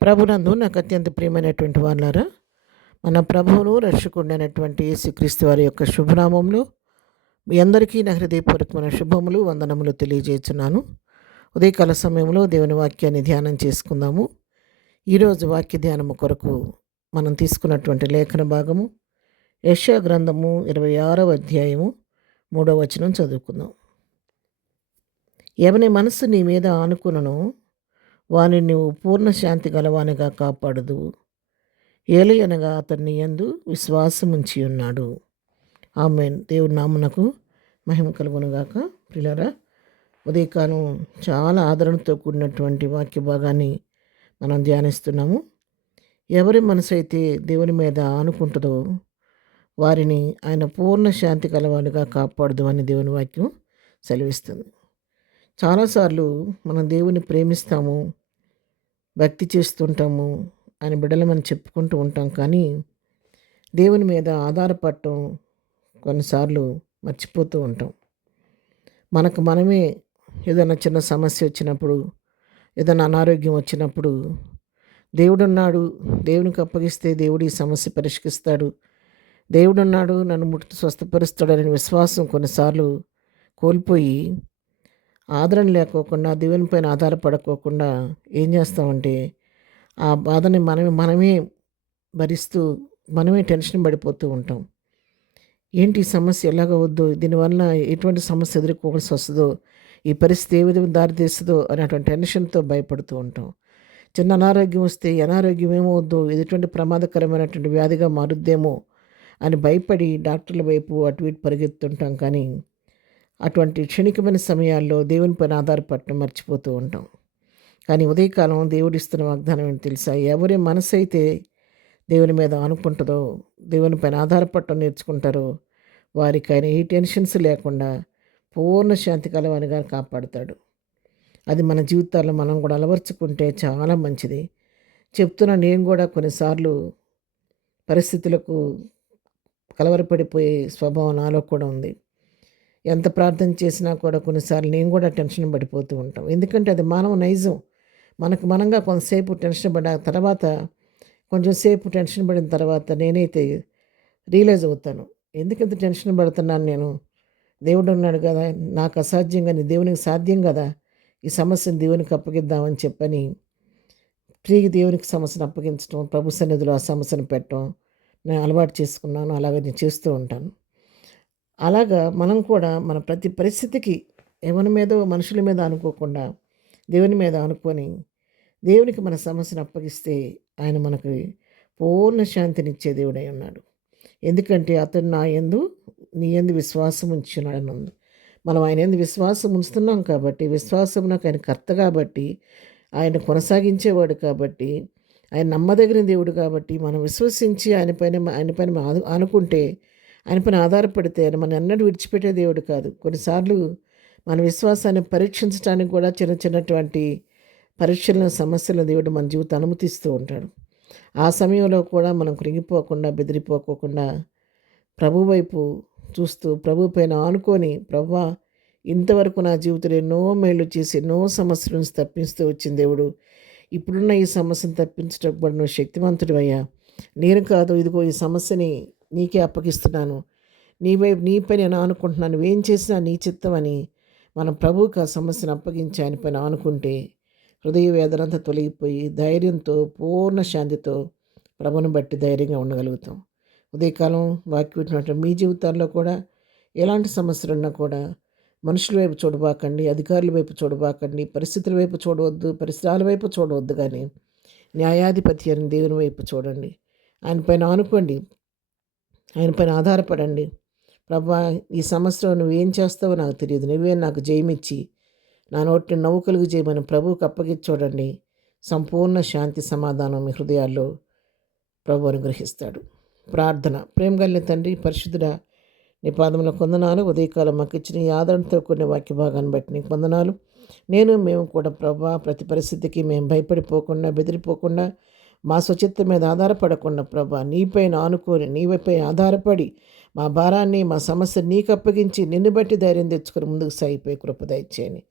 ప్రభునందు నాకు అత్యంత ప్రియమైనటువంటి వాళ్ళారా, మన ప్రభువును రక్షకుడైనటువంటి యేసుక్రీస్తు వారి యొక్క శుభనామంలో మీ అందరికీ నా హృదయపూర్వకమైన శుభములు, వందనములు తెలియజేస్తున్నాను. ఉదయకాల సమయంలో దేవుని వాక్యాన్ని ధ్యానం చేసుకుందాము. ఈరోజు వాక్య ధ్యానము కొరకు మనం తీసుకున్నటువంటి లేఖన భాగము యెషయా గ్రంథము 26వ అధ్యాయము 3వ వచనం చదువుకుందాం. ఎవని మనస్సు నీ మీద ఆనుకునను వాని నువ్వు పూర్ణ శాంతి గలవానిగా కాపాడదు. ఏలయనగా అతన్ని యందు విశ్వాసముంచి ఉన్నాడు. ఆమేన్. దేవుడి నామునకు మహిమ కలుగునుగాక. ప్రియులారా, ఉదయకాలం చాలా ఆదరణతో కూడినటువంటి వాక్య భాగాన్ని మనం ధ్యానిస్తున్నాము. ఎవరి మనసు అయితే దేవుని మీద ఆనుకుంటుందో వారిని ఆయన పూర్ణ శాంతి కలవానిగా కాపాడదు అని దేవుని వాక్యం సెలవిస్తుంది. చాలాసార్లు మనం దేవుని ప్రేమిస్తాము, భక్తి చేస్తుంటాము, ఆయన బిడ్డలమని చెప్పుకుంటూ ఉంటాం. కానీ దేవుని మీద ఆధారపడటం కొన్నిసార్లు మర్చిపోతూ ఉంటాం. మనకు మనమే ఏదైనా చిన్న సమస్య వచ్చినప్పుడు, ఏదైనా అనారోగ్యం వచ్చినప్పుడు దేవుడున్నాడు, దేవునికి అప్పగిస్తే దేవుడు ఈ సమస్య పరిష్కరిస్తాడు, దేవుడున్నాడు నన్ను ముట్టి స్వస్థపరుస్తాడనే విశ్వాసం కొన్నిసార్లు కోల్పోయి ఆదరణ లేకోకుండా, దేవుని పైన ఆధారపడకోకుండా ఏం చేస్తామంటే ఆ బాధని మనమే భరిస్తూ మనమే టెన్షన్ పడిపోతూ ఉంటాం. ఏంటి ఈ సమస్య ఎలాగవద్దు, దీనివల్ల ఎటువంటి సమస్య ఎదుర్కోవాల్సి వస్తుందో, ఈ పరిస్థితి ఏ విధంగా దారితీస్తుందో అనేటువంటి టెన్షన్తో భయపడుతూ ఉంటాం. చిన్న అనారోగ్యం వస్తే అనారోగ్యం ఏమవుద్దో, ఎటువంటి ప్రమాదకరమైనటువంటి వ్యాధిగా మారుద్దేమో అని భయపడి డాక్టర్ల వైపు అటు ఇటు పరిగెత్తుంటాం. కానీ అటువంటి క్షణికమైన సమయాల్లో దేవుని పైన ఆధారపడటం మర్చిపోతూ ఉంటాం. కానీ ఉదయకాలం దేవుడిస్తున్న వాగ్దానం ఏంటి తెలుసా? ఎవరి మనసు అయితే దేవుని మీద ఆనుకుంటుందో, దేవుని పైన ఆధారపడటం నేర్చుకుంటారో వారికి ఆయన ఏ టెన్షన్స్ లేకుండా పూర్ణ శాంతి కలవానిగా కాపాడుతాడు. అది మన జీవితాల్లో మనం కూడా అలవర్చుకుంటే చాలా మంచిది. చెప్తున్నా, నేను కూడా కొన్నిసార్లు పరిస్థితులకు కలవరపడిపోయే స్వభావం నాలో కూడా ఉంది. ఎంత ప్రార్థన చేసినా కూడా కొన్నిసార్లు నేను కూడా టెన్షన్ పడిపోతూ ఉంటాం. ఎందుకంటే అది మానవ నైజం. మనకు మనంగా కొంతసేపు టెన్షన్ పడిన తర్వాత, కొంచెం సేపు టెన్షన్ పడిన తర్వాత నేనైతే రియలైజ్ అవుతాను, ఎందుకంత టెన్షన్ పడుతున్నాను నేను. దేవుడు ఉన్నాడు కదా, నాకు అసాధ్యం కానీ దేవునికి సాధ్యం కదా, ఈ సమస్యను దేవునికి అప్పగిద్దామని చెప్పని తిరిగి దేవునికి సమస్యను అప్పగించడం, ప్రభు సన్నిధిలో ఆ సమస్యను పెట్టడం నేను అలవాటు చేసుకున్నాను. అలాగే నేను చేస్తూ ఉంటాను. అలాగా మనం కూడా మన ప్రతి పరిస్థితికి ఎవరి మీదో మనుషుల మీద అనుకోకుండా దేవుని మీద అనుకొని దేవునికి మన సమస్యను అప్పగిస్తే ఆయన మనకి పూర్ణ శాంతినిచ్చే దేవుడై ఉన్నాడు. ఎందుకంటే అతడు నా యందు నీ యందు విశ్వాసం ఉంచున్నాడని ఉంది. మనం ఆయన యందు విశ్వాసం ఉంచుతున్నాం కాబట్టి, విశ్వాసం నాకు ఆయన కర్త కాబట్టి, ఆయన కొనసాగించేవాడు కాబట్టి, ఆయన నమ్మదగిన దేవుడు కాబట్టి, మనం విశ్వసించి ఆయన పైన ఆనుకుంటే, ఆయన పైన ఆధారపడితే ఆయన మన ఎన్నడూ విడిచిపెట్టే దేవుడు కాదు. కొన్నిసార్లు మన విశ్వాసాన్ని పరీక్షించడానికి కూడా చిన్నటువంటి పరీక్షలను, సమస్యలను దేవుడు మన జీవితం అనుమతిస్తూ ఉంటాడు. ఆ సమయంలో కూడా మనం కృంగిపోకుండా, బెదిరిపోకుండా ప్రభు వైపు చూస్తూ, ప్రభు పైన ఆనుకొని, ప్రభువా ఇంతవరకు నా జీవితంలో ఎన్నో మేళ్ళు చేసి ఎన్నో సమస్యల నుంచి తప్పిస్తూ వచ్చిన దేవుడు, ఇప్పుడున్న ఈ సమస్యను తప్పించడానికి కూడా నువ్వు శక్తివంతుడివయ్యా. నేను కాదు, ఇదిగో ఈ సమస్యని నీకే అప్పగిస్తున్నాను, నీ పైన నేను ఆనుకుంటున్నాను, నువ్వేం చేసినా నీ చిత్తం అని మనం ప్రభువుకి ఆ సమస్యను అప్పగించి ఆయన పైన ఆనుకుంటే హృదయ వేదనంతా తొలగిపోయి ధైర్యంతో, పూర్ణ శాంతితో ప్రభువుని బట్టి ధైర్యంగా ఉండగలుగుతాం. ఉదయకాలం వాక్యం మీ జీవితాల్లో కూడా ఎలాంటి సమస్యలు ఉన్నా కూడా మనుషుల వైపు చూడబాకండి, అధికారుల వైపు చూడబాకండి, పరిస్థితుల వైపు చూడవద్దు, పరిసరాల వైపు చూడవద్దు, కానీ న్యాయాధిపతి అని దేవుని వైపు చూడండి. ఆయన పైన ఆనుకోండి, ఆయన పైన ఆధారపడండి. ప్రభువా ఈ సమస్యలో నువ్వేం చేస్తావో నాకు తెలియదు, నువ్వే నాకు జయమిచ్చి నా నోటిని నవ్వు కలుగు చేయమని ప్రభువుకి అప్పగించి చూడండి. సంపూర్ణ శాంతి, సమాధానం మీ హృదయాల్లో ప్రభు అనుగ్రహిస్తాడు. ప్రార్థన. ప్రేమ కలిగిన తండ్రి, పరిశుద్ధుడా, నీ పాదముల కొందనాలు. ఉదయకాలం మాకు ఇచ్చిన ఈ ఆదరణతో కొన్ని వాక్య భాగాన్ని బట్టి నీకు వందనాలు. మేము కూడా ప్రభా ప్రతి పరిస్థితికి మేము భయపడిపోకుండా, బెదిరిపోకుండా, మా స్వచిత్తం మీద ఆధారపడకుండా ప్రభా నీపైన ఆనుకొని, నీపై ఆధారపడి మా భారాన్ని, మా సమస్యను నీకు అప్పగించి నిన్ను బట్టి ధైర్యం తెచ్చుకొని ముందుకు సాగిపోయి కృప దయచేయండి.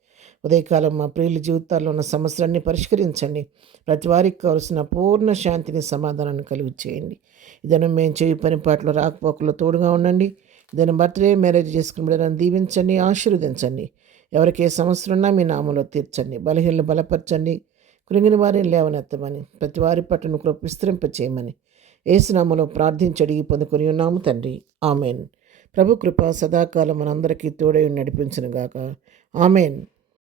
ఉదయకాలం మా ప్రియుల జీవితాల్లో ఉన్న సమస్యలన్నీ పరిష్కరించండి. ప్రతి వారికి కావలసిన పూర్ణ శాంతిని, సమాధానాన్ని కలుగు చేయండి. ఇదనం మేము చేయి పని పాటలు రాకపోకలు తోడుగా ఉండండి. ఇదైనా బర్త్డే మ్యారేజ్ చేసుకుని బిడ్డలను దీవించండి, ఆశీర్వదించండి. ఎవరికి ఏ సమస్యలు ఉన్నా మీ నామంలో తీర్చండి. బలహీనలు బలపరచండి, కృంగిన వారిని లేవనెత్తమని, ప్రతి వారి పట్టును కృప విస్తరింప చేయమని యేసు నామములో ప్రార్థించి అడిగి పొందుకొని ఉన్నాము తండ్రి. ఆమెన్. ప్రభు కృప సదాకాలం మనందరికీ తోడై నడిపించును గాక. ఆమెన్.